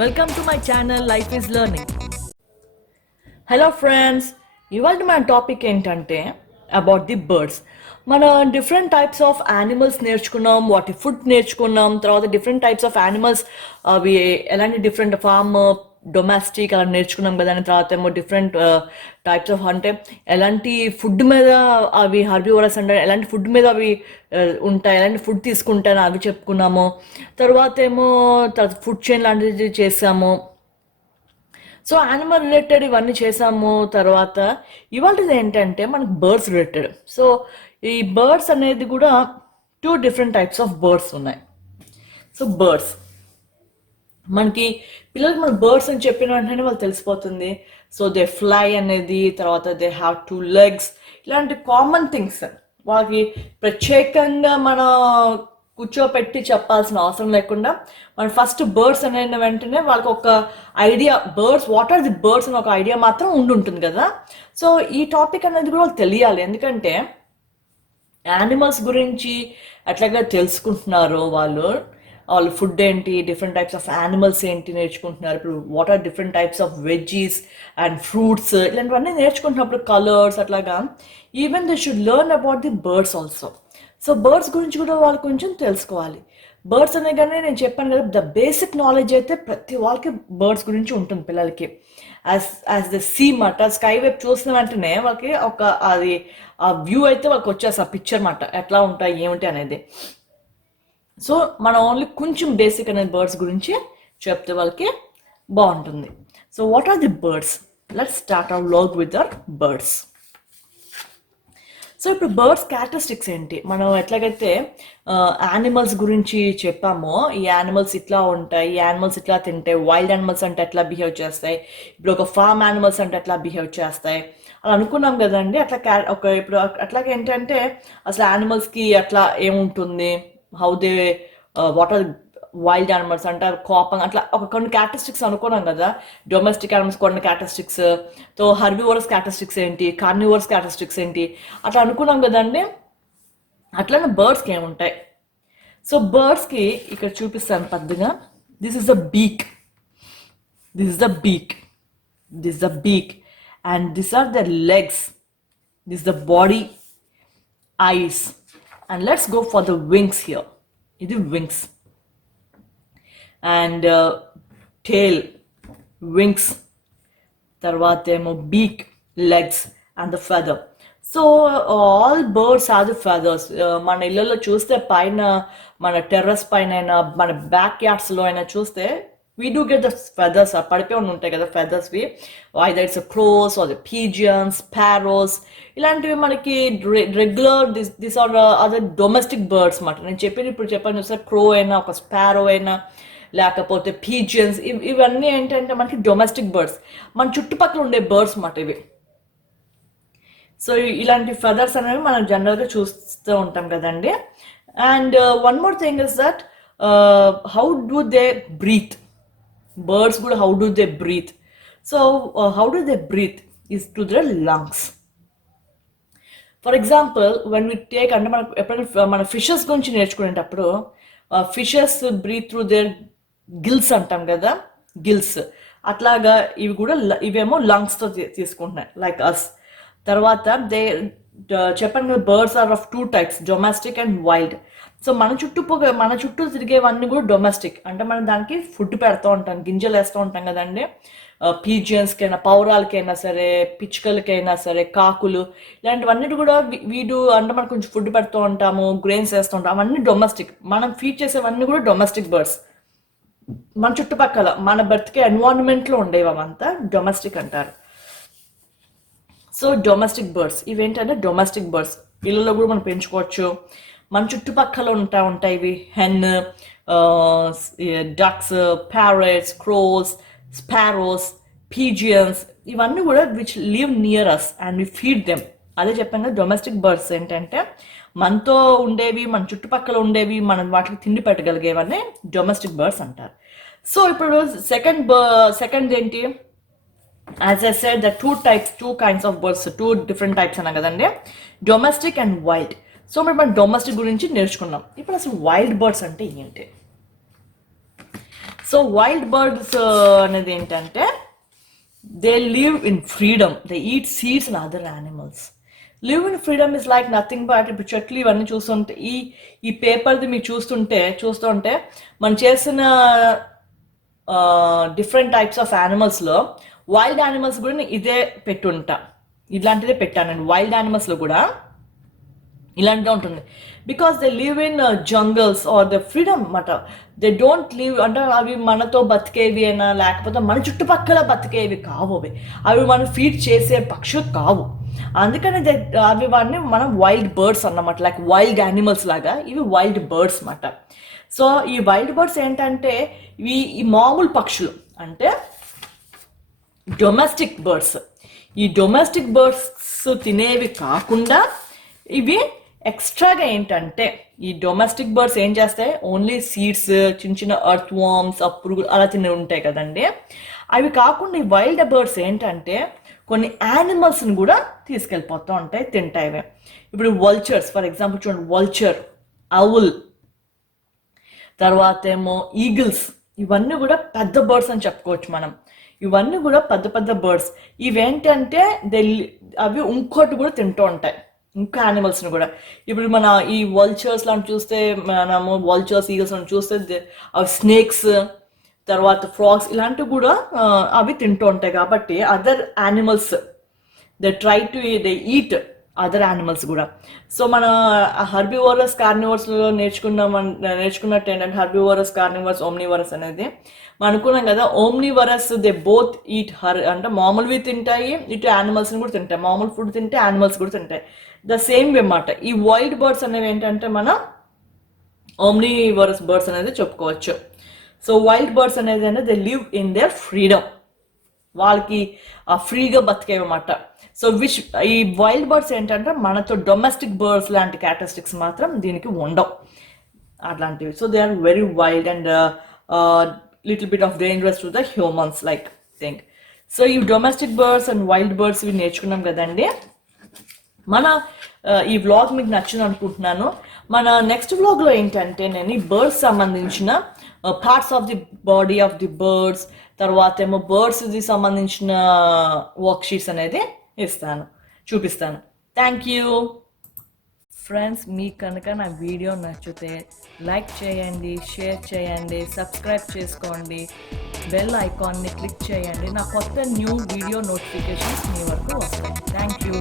Welcome to my channel Life is Learning. Hello friends, ఇవాళ మన topic ఏంటంటే about the birds. మన different types of animals నేర్చుకున్నాం, వాటి ఫుడ్ నేర్చుకున్నాం, తర్వాత డిఫరెంట్ టైప్స్ ఆఫ్ యానిమల్స్ అవి ఎలాంటి డిఫరెంట్ ఫార్మ్ డొమెస్టిక్ అలా నేర్చుకున్నాం కదా. అని తర్వాత ఏమో డిఫరెంట్ టైప్స్ ఆఫ్ అంటే ఎలాంటి ఫుడ్ మీద అవి హర్బివోరస్ అంటే ఎలాంటి ఫుడ్ మీద అవి ఉంటాయి, ఎలాంటి ఫుడ్ తీసుకుంటాయని అవి చెప్పుకున్నాము. తర్వాత ఏమో ఫుడ్ చైన్ లాంటిది చేసాము. సో యానిమల్ రిలేటెడ్ ఇవన్నీ చేసాము. తర్వాత ఇవాళది ఏంటంటే మనకు బర్డ్స్ రిలేటెడ్. సో ఈ బర్డ్స్ అనేది కూడా 2 డిఫరెంట్ టైప్స్ ఆఫ్ బర్డ్స్ ఉన్నాయి. సో బర్డ్స్ మనకి పిల్లలకి మన బర్డ్స్ అని చెప్పిన వెంటనే వాళ్ళు తెలిసిపోతుంది. సో దే ఫ్లై అనేది, తర్వాత దే హ్యావ్ 2 legs, ఇలాంటి కామన్ థింగ్స్ వాళ్ళకి ప్రత్యేకంగా మన కూర్చోపెట్టి చెప్పాల్సిన అవసరం లేకుండా మనం ఫస్ట్ బర్డ్స్ అనే వెంటనే వాళ్ళకి ఒక idea, birds what are the birds అని ఒక ఐడియా మాత్రం ఉంటుంది కదా. సో ఈ టాపిక్ అనేది కూడా వాళ్ళకి తెలియాలి, ఎందుకంటే యానిమల్స్ గురించి ఎట్లాగా తెలుసుకుంటున్నారు వాళ్ళు ఫుడ్ ఏంటి, డిఫరెంట్ టైప్స్ ఆఫ్ యానిమల్స్ ఏంటి నేర్చుకుంటున్నారు. ఇప్పుడు what are different types of veggies and fruits ఇలాంటివన్నీ నేర్చుకుంటున్నప్పుడు కలర్స్ అట్లాగా even they should learn about the birds also. So birds గురించి కూడా వాళ్ళు కొంచెం తెలుసుకోవాలి. బర్డ్స్ అనే కానీ నేను చెప్పాను కదా, ద బేసిక్ నాలెడ్జ్ అయితే ప్రతి వాళ్ళకి బర్డ్స్ గురించి ఉంటుంది పిల్లలకి. యాజ్ ద సీ మాట స్కై వైపు చూసిన వెంటనే వాళ్ళకి ఒక అది ఆ వ్యూ అయితే వాళ్ళకి వచ్చేసి ఆ పిక్చర్ మాట ఎట్లా ఉంటాయి ఏమిటి అనేది. సో మనం ఓన్లీ కొంచెం బేసిక్ అనేది బర్డ్స్ గురించి చెప్తే వాళ్ళకి బాగుంటుంది. So what are the birds? Let's start our vlog with our birds. So ఇప్పుడు బర్డ్స్ క్యారెక్టరిస్టిక్స్ ఏంటి, మనం ఎట్లాగైతే యానిమల్స్ గురించి చెప్పామో ఈ యానిమల్స్ ఇట్లా ఉంటాయి, ఈ యానిమల్స్ ఇట్లా తింటాయి, వైల్డ్ యానిమల్స్ అంటే ఎట్లా బిహేవ్ చేస్తాయి, ఇప్పుడు ఒక ఫార్మ్ యానిమల్స్ అంటే ఎట్లా బిహేవ్ చేస్తాయి అలా అనుకున్నాం కదండి. అట్లా ఇప్పుడు అట్లాగే ఏంటంటే అసలు యానిమల్స్కి అట్లా ఏముంటుంది, how they what are wild animals అంటే కోపం అట్లా ఒక కొన్ని క్యారెక్టరిస్టిక్స్ అనుకున్నాం కదా. డొమెస్టిక్ యానిమల్స్ కొన్ని క్యారెక్టరిస్టిక్స్, తో హర్బివోరస్ క్యారెక్టరిస్టిక్స్ ఏంటి, కార్నివోరస్ క్యారెక్టరిస్టిక్స్ ఏంటి అట్లా అనుకున్నాం కదండి. అట్లానే బర్డ్స్కి ఏముంటాయి? సో బర్డ్స్కి ఇక్కడ చూపిస్తాను పెద్దగా. This is the beak, this is the beak, this is the beak and this are the legs, this the body, eyes and let's go for the wings here. ఇది వింగ్స్ అండ్ టేల్, వింగ్స్, తర్వాత ఏమో beak, legs and the feather. So all birds are the feathers. మన ఇళ్ళల్లో చూస్తే పైన మన terrace పైన అయినా మన బ్యాక్ యార్డ్స్లో అయినా చూస్తే we do get the feathers పడిపోయి ఉంటాయి కదా ఫెదర్స్వి. Either it's crows or the pigeons, sparrows, ఇలాంటివి మనకి regular this are other domestic birds మాట. నేను ఇప్పుడు చెప్పాను చూస్తే క్రో అయినా ఒక స్పారో అయినా లేకపోతే పీజియన్స్, ఇవన్నీ ఏంటంటే మనకి డొమెస్టిక్ బర్డ్స్, మన చుట్టుపక్కల ఉండే బర్డ్స్ మాట ఇవి. సో ఇలాంటి ఫెదర్స్ అనేవి మనం జనరల్గా చూస్తూ ఉంటాం కదండి. And one more thing is that how do they breathe. Birds కూడా how do they breathe. So how do they breathe is to their lungs. For example when we take అంటే మనకు ఎప్పుడైనా మన ఫిషెస్ గురించి నేర్చుకునేటప్పుడు fishes breathe through their gills అంటాం కదా, gills. అట్లాగా ఇవి కూడా ఇవేమో లంగ్స్తో తీసుకుంటున్నాయి లైక్ అస్. తర్వాత చెప్పండి కదా birds are of 2 types, domestic and wild. So మన చుట్టూ తిరిగేవన్నీ కూడా డొమెస్టిక్, అంటే మనం దానికి ఫుడ్ పెడతా ఉంటాం, గింజలు వేస్తూ ఉంటాం కదండి. పీజియన్స్కైనా, పౌరాలకైనా సరే, పిచ్చుకలకైనా సరే, కాకులు, ఇలాంటివన్నీ కూడా వీడు అంటే మనం కొంచెం ఫుడ్ పెడుతూ ఉంటాము, గ్రెయిన్స్ వేస్తూ ఉంటాం, అవన్నీ డొమెస్టిక్. మనం ఫీడ్ చేసేవన్నీ కూడా డొమెస్టిక్ బర్డ్స్. మన చుట్టుపక్కల మన బతికే ఎన్వైరన్మెంట్లో ఉండేవి అవంతా డొమెస్టిక్ అంటారు. సో డొమెస్టిక్ బర్డ్స్ ఇవేంటంటే డొమెస్టిక్ బర్డ్స్ ఇళ్ళలో కూడా మనం పెంచుకోవచ్చు. మన చుట్టుపక్కల ఉంటాయి ఇవి. Hen, ducks, parrots, crows, sparrows, pigeons, ఇవన్నీ కూడా which live near us and we feed them. అదే చెప్పాను కదా, డొమెస్టిక్ బర్డ్స్ ఏంటంటే మనతో ఉండేవి, మన చుట్టుపక్కల ఉండేవి, మనం వాటికి తిండి పెట్టగలిగేవన్నీ డొమెస్టిక్ బర్డ్స్ అంటారు. సో ఇప్పుడు సెకండ్ ఏంటి? As I said, there are 2 kinds of birds, 2 different types అన్నా కదండి, డొమెస్టిక్ అండ్ వైల్డ్. సో మనం డొమెస్టిక్ గురించి నేర్చుకున్నాం. ఇప్పుడు అసలు వైల్డ్ బర్డ్స్ అంటే ఏంటి? సో వైల్డ్ బర్డ్స్ అనేది ఏంటంటే they live in freedom, they eat seeds and other animals. Live in freedom is like nothing but ఇప్పుడు చెట్లు ఇవన్నీ చూస్తుంటే ఈ పేపర్ది మీరు చూస్తుంటే మనం చేసిన డిఫరెంట్ టైప్స్ ఆఫ్ యానిమల్స్లో వైల్డ్ యానిమల్స్ కూడా నేను ఇదే పెట్టుంటా, ఇలాంటిదే పెట్టాను నేను వైల్డ్ యానిమల్స్లో కూడా ఇలాంటిగా ఉంటుంది. Because they live in jungles are the freedom అన్నమాట. దే డోంట్ లివ్ అంటే అవి మనతో బతికేవి అయినా లేకపోతే మన చుట్టుపక్కల బతికేవి కావు, అవి మనం ఫీడ్ చేసే పక్షులు కావు. అందుకని అవి వాటిని మనం వైల్డ్ బర్డ్స్ అన్నమాట, లైక్ వైల్డ్ యానిమల్స్ లాగా ఇవి వైల్డ్ బర్డ్స్ అన్నమాట. సో ఈ వైల్డ్ బర్డ్స్ ఏంటంటే ఈ మామూలు పక్షులు అంటే డొమెస్టిక్ బర్డ్స్. ఈ డొమెస్టిక్ బర్డ్స్ తినేవి కాకుండా ఇవి ఎక్స్ట్రాగా ఏంటంటే ఈ డొమెస్టిక్ బర్డ్స్ ఏం చేస్తాయి, ఓన్లీ సీడ్స్, చిన్న చిన్న ఎర్త్ వార్మ్స్, పురుగులు అలా తినే ఉంటాయి కదండి. అవి కాకుండా ఈ వైల్డ్ బర్డ్స్ ఏంటంటే కొన్ని యానిమల్స్ని కూడా తీసుకెళ్ళిపోతూ ఉంటాయి, తింటాయి. ఇప్పుడు వల్చర్స్ ఫర్ ఎగ్జాంపుల్ చూడండి, వల్చర్, అవుల్, తర్వాత ఏమో ఈగిల్స్, ఇవన్నీ కూడా పెద్ద బర్డ్స్ అని చెప్పుకోవచ్చు మనం. ఇవన్నీ కూడా పెద్ద పెద్ద బర్డ్స్. ఇవేంటంటే అవి ఇంకోటి కూడా తింటూ ఉంటాయి, ఇంకా యానిమల్స్ని కూడా. ఇప్పుడు మన ఈ వల్చర్స్ లాంటి చూస్తే, మనము వల్చర్స్, ఈగల్స్ లాంటి చూస్తే అవి స్నేక్స్, తర్వాత ఫ్రాగ్స్ ఇలాంటివి కూడా అవి తింటూ ఉంటాయి. కాబట్టి other animals they eat other animals కూడా. సో మన హర్బివోరస్ కార్నివర్స్లో నేర్చుకున్నట్టు ఏంటంటే హర్బివోరస్, కార్నివర్స్, ఓమ్నివరస్ అనేది మనం అనుకున్నాం కదా. ఓమ్నివరస్ దే బోత్ ఈట్ అంటే మామూలువి తింటాయి, ఇటు యానిమల్స్ని కూడా తింటాయి. మామూలు ఫుడ్ తింటే యానిమల్స్ కూడా తింటాయి. ద సేమ్ వే అన్నమాట. ఈ వైల్డ్ బర్డ్స్ అనేవి ఏంటంటే మన ఓమ్నివరస్ బర్డ్స్ అనేది చెప్పుకోవచ్చు. సో వైల్డ్ బర్డ్స్ అనేది అంటే they live in there freedom, వాళ్ళకి ఫ్రీగా బతికేవన్నమాట. సో ఈ వైల్డ్ బర్డ్స్ ఏంటంటే మనతో డొమెస్టిక్ బర్డ్స్ లాంటి క్యారెక్టరిస్టిక్స్ మాత్రం దీనికి ఉండవు అట్లాంటివి. So they are very wild and little bit of dangerous to the humans like thing. So ఈ domestic birds and wild birds ఇవి నేర్చుకున్నాం కదండి. మన ఈ వ్లాగ్ మీకు నచ్చింది అనుకుంటున్నాను. మన నెక్స్ట్ వ్లాగ్లో ఏంటంటే నేను ఈ బర్డ్స్ సంబంధించిన parts of the body of the birds, తర్వాత ఏమో బర్డ్స్ది సంబంధించిన వర్క్షీట్స్ అనేది చూపిస్తాను. Thank you friends. మీకు కనుక నా వీడియో నచ్చితే లైక్ చేయండి, షేర్ చేయండి, సబ్స్క్రైబ్ చేసుకోండి, బెల్ ఐకాన్ని క్లిక్ చేయండి. నా కొత్త న్యూ వీడియో నోటిఫికేషన్స్ మీ వరకు వస్తాయి. Thank you.